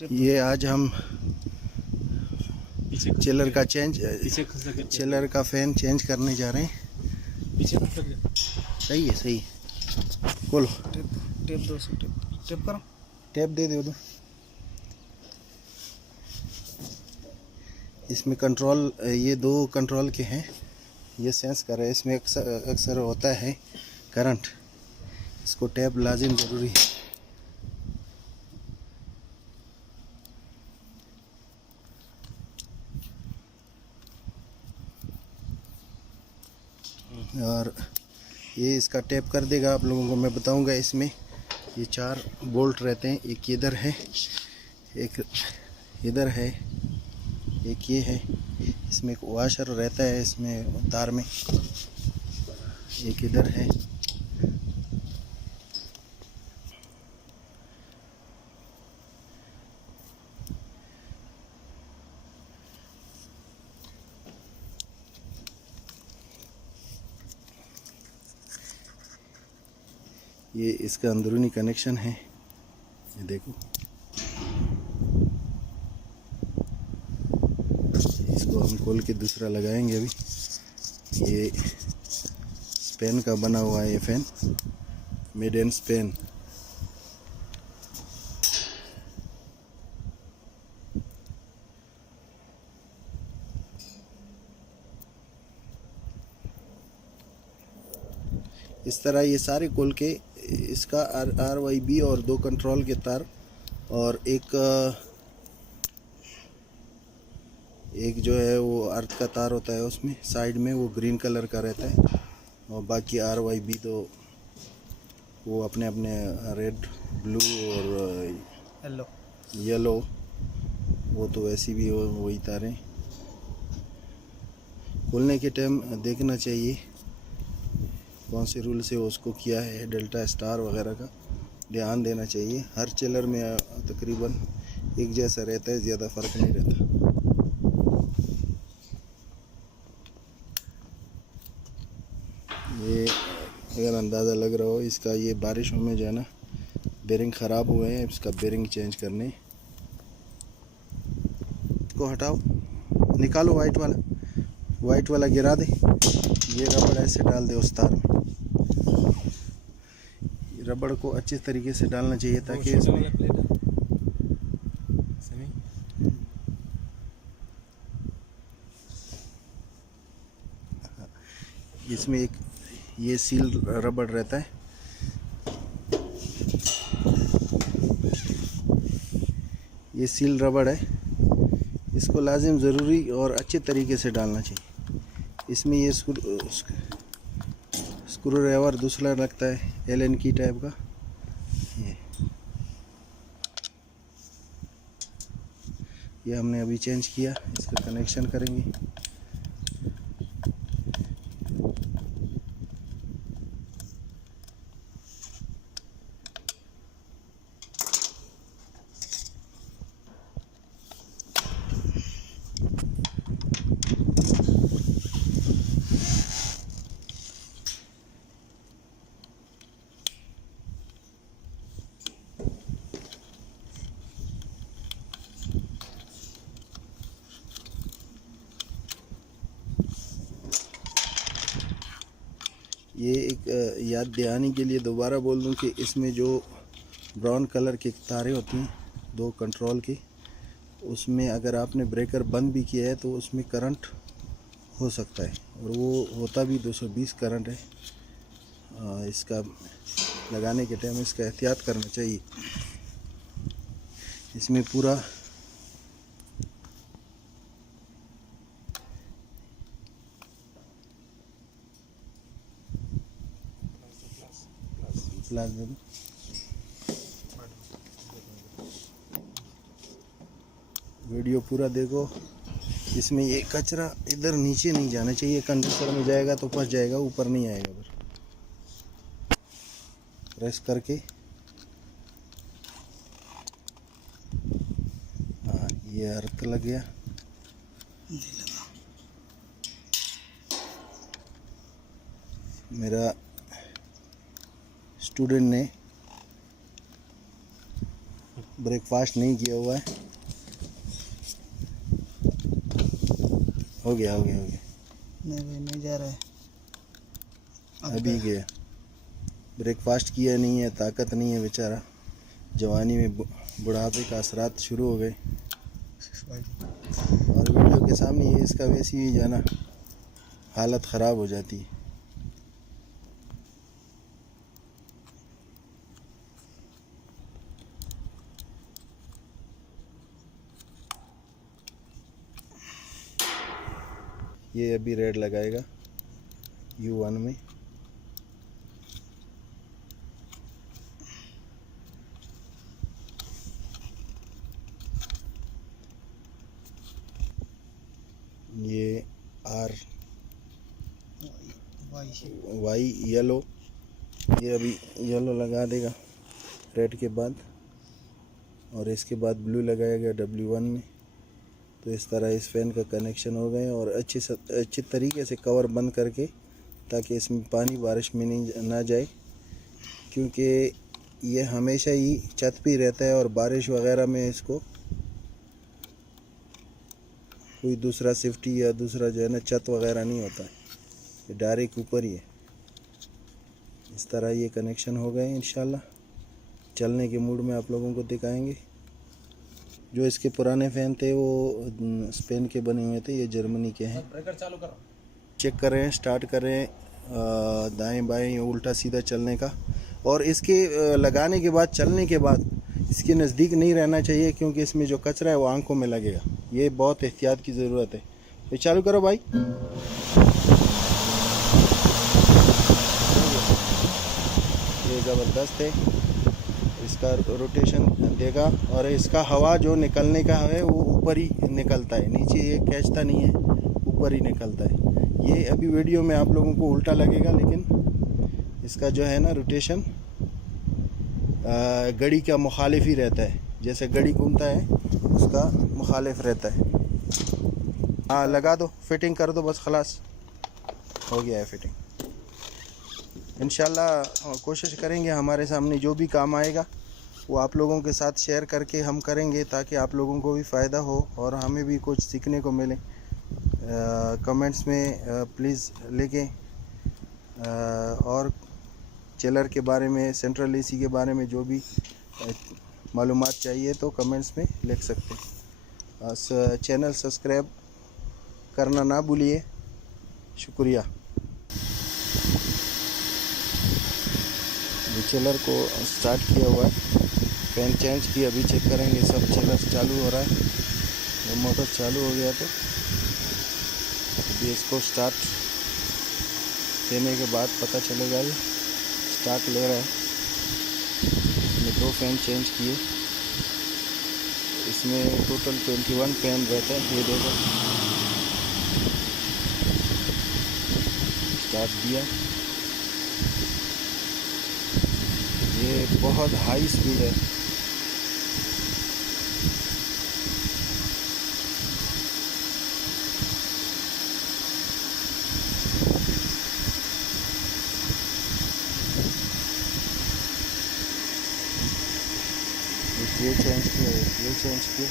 ये आज हम चिलर का चिलर का फैन चेंज करने जा रहे हैं। पीछे सही है, सही है। खोलो, टेप दो, टेप करो, टेप दे दो। इसमें कंट्रोल, ये दो कंट्रोल के हैं। ये सेंस कर रहे हैं। इसमें अक्सर होता है करंट, इसको टैप लाजिम ज़रूरी है। और ये इसका टैप कर देगा। आप लोगों को मैं बताऊंगा। इसमें ये 4 बोल्ट रहते हैं। एक इधर है, एक इधर है, एक ये है। इसमें एक वाशर रहता है इसमें तार में, एक इधर है। ये इसका अंदरूनी कनेक्शन है, ये देखो। इसको हम खोल के दूसरा लगाएंगे अभी। ये स्पेन का बना हुआ है ये फैन, मेड इन स्पेन। इस तरह ये सारे खोल के इसका RYB और 2 कंट्रोल के तार और एक जो है वो अर्थ का तार होता है, उसमें साइड में वो ग्रीन कलर का रहता है। और बाकी RYB तो वो अपने अपने रेड, ब्लू और येलो, वो तो वैसी भी वही तारें। खोलने के टाइम देखना चाहिए कौन से रूल से उसको किया है, डेल्टा स्टार वगैरह का ध्यान देना चाहिए। हर चिलर में तकरीबन एक जैसा रहता है, ज़्यादा फ़र्क नहीं रहता। ये अगर अंदाज़ा लग रहा हो इसका, ये बारिशों में जो है ना बेरिंग ख़राब हुए हैं, इसका बेरिंग चेंज करने। इसको हटाओ, निकालो वाइट वाला गिरा दे। ये रबड़ ऐसे डाल दे उस तार में। रबड़ को अच्छे तरीके से डालना चाहिए ताकि इसमें एक ये सील रबड़ रहता है। ये सील रबड़ है, इसको लाजिम ज़रूरी और अच्छे तरीके से डालना चाहिए। इसमें ये स्क्रू ड्राइवर दूसरा लगता है Allen की टाइप का। ये हमने अभी चेंज किया, इसका कनेक्शन करेंगे। ये एक याद दिलाने के लिए दोबारा बोल दूं कि इसमें जो ब्राउन कलर के तारे होती हैं 2 कंट्रोल की, उसमें अगर आपने ब्रेकर बंद भी किया है तो उसमें करंट हो सकता है, और वो होता भी 220 करंट है। इसका लगाने के टाइम इसका एहतियात करना चाहिए। इसमें पूरा प्लास दे दो। वीडियो पूरा देखो। इसमें ये कचरा इधर नीचे नहीं जाना चाहिए, कंडेंसर में जाएगा तो फंस जाएगा, ऊपर नहीं आएगा। फिर प्रेस करके, हाँ ये अर्थ लग गया। मेरा स्टूडेंट ने ब्रेकफास्ट नहीं किया हुआ है। हो गया नहीं भाई नहीं जा रहा है। अभी गया। ब्रेकफास्ट किया नहीं है, ताकत नहीं है बेचारा। जवानी में बुढ़ापे का असरात शुरू हो गए। और वीडियो के सामने ये इसका वैसी ही जो है ना हालत ख़राब हो जाती है। ये अभी रेड लगाएगा U1 में। ये R Y येलो, ये अभी येलो लगा देगा रेड के बाद, और इसके बाद ब्लू लगाएगा W1 में। तो इस तरह इस फैन का कनेक्शन हो गए और अच्छी तरीके से कवर बंद करके, ताकि इसमें पानी बारिश में नहीं ना जाए, क्योंकि ये हमेशा ही छत पे रहता है और बारिश वगैरह में इसको कोई दूसरा सेफ्टी या दूसरा जो है ना छत वगैरह नहीं होता है, ये डायरेक्ट ऊपर ही है। इस तरह ये कनेक्शन हो गए। इंशाल्लाह चलने के मूड में आप लोगों को दिखाएंगे। जो इसके पुराने फ़ैन थे वो स्पेन के बने हुए थे, ये जर्मनी के हैं। ब्रेकर चालू करो। चेक कर रहे हैं, स्टार्ट कर रहे हैं दाएं बाएं उल्टा सीधा चलने का। और इसके लगाने के बाद, चलने के बाद इसके नज़दीक नहीं रहना चाहिए, क्योंकि इसमें जो कचरा है वो आंखों में लगेगा। ये बहुत एहतियात की ज़रूरत है। ये चालू करो भाई। ये ज़बरदस्त है, इसका रोटेशन देगा और इसका हवा जो निकलने का है वो ऊपर ही निकलता है, नीचे ये खींचता नहीं है, ऊपर ही निकलता है। ये अभी वीडियो में आप लोगों को उल्टा लगेगा, लेकिन इसका जो है ना रोटेशन घड़ी का मुखालिफ ही रहता है। जैसे घड़ी घूमता है उसका मुखालिफ रहता है। हाँ लगा दो, फिटिंग कर दो बस, खलास हो गया है फिटिंग। इंशाल्लाह कोशिश करेंगे हमारे सामने जो भी काम आएगा वो आप लोगों के साथ शेयर करके हम करेंगे, ताकि आप लोगों को भी फ़ायदा हो और हमें भी कुछ सीखने को मिले। कमेंट्स में प्लीज़ लिखें, और चिलर के बारे में, सेंट्रल एसी के बारे में जो भी मालूमात चाहिए तो कमेंट्स में लिख सकते हैं। चैनल सब्सक्राइब करना ना भूलिए। शुक्रिया। चिलर को स्टार्ट किया हुआ है, फैन चेंज किया, अभी चेक करेंगे सब चिलर चालू हो रहा है। वो मोटर चालू हो गया तो अभी इसको स्टार्ट देने के बाद पता चलेगा। ये स्टार्ट ले रहा है। इसमें 2 फैन चेंज किए, इसमें टोटल 21 फैन रहता है। ये देखो स्टार्ट दिया। ये बहुत हाई स्पीड है। ये चेंज किया, ये चेंज किया।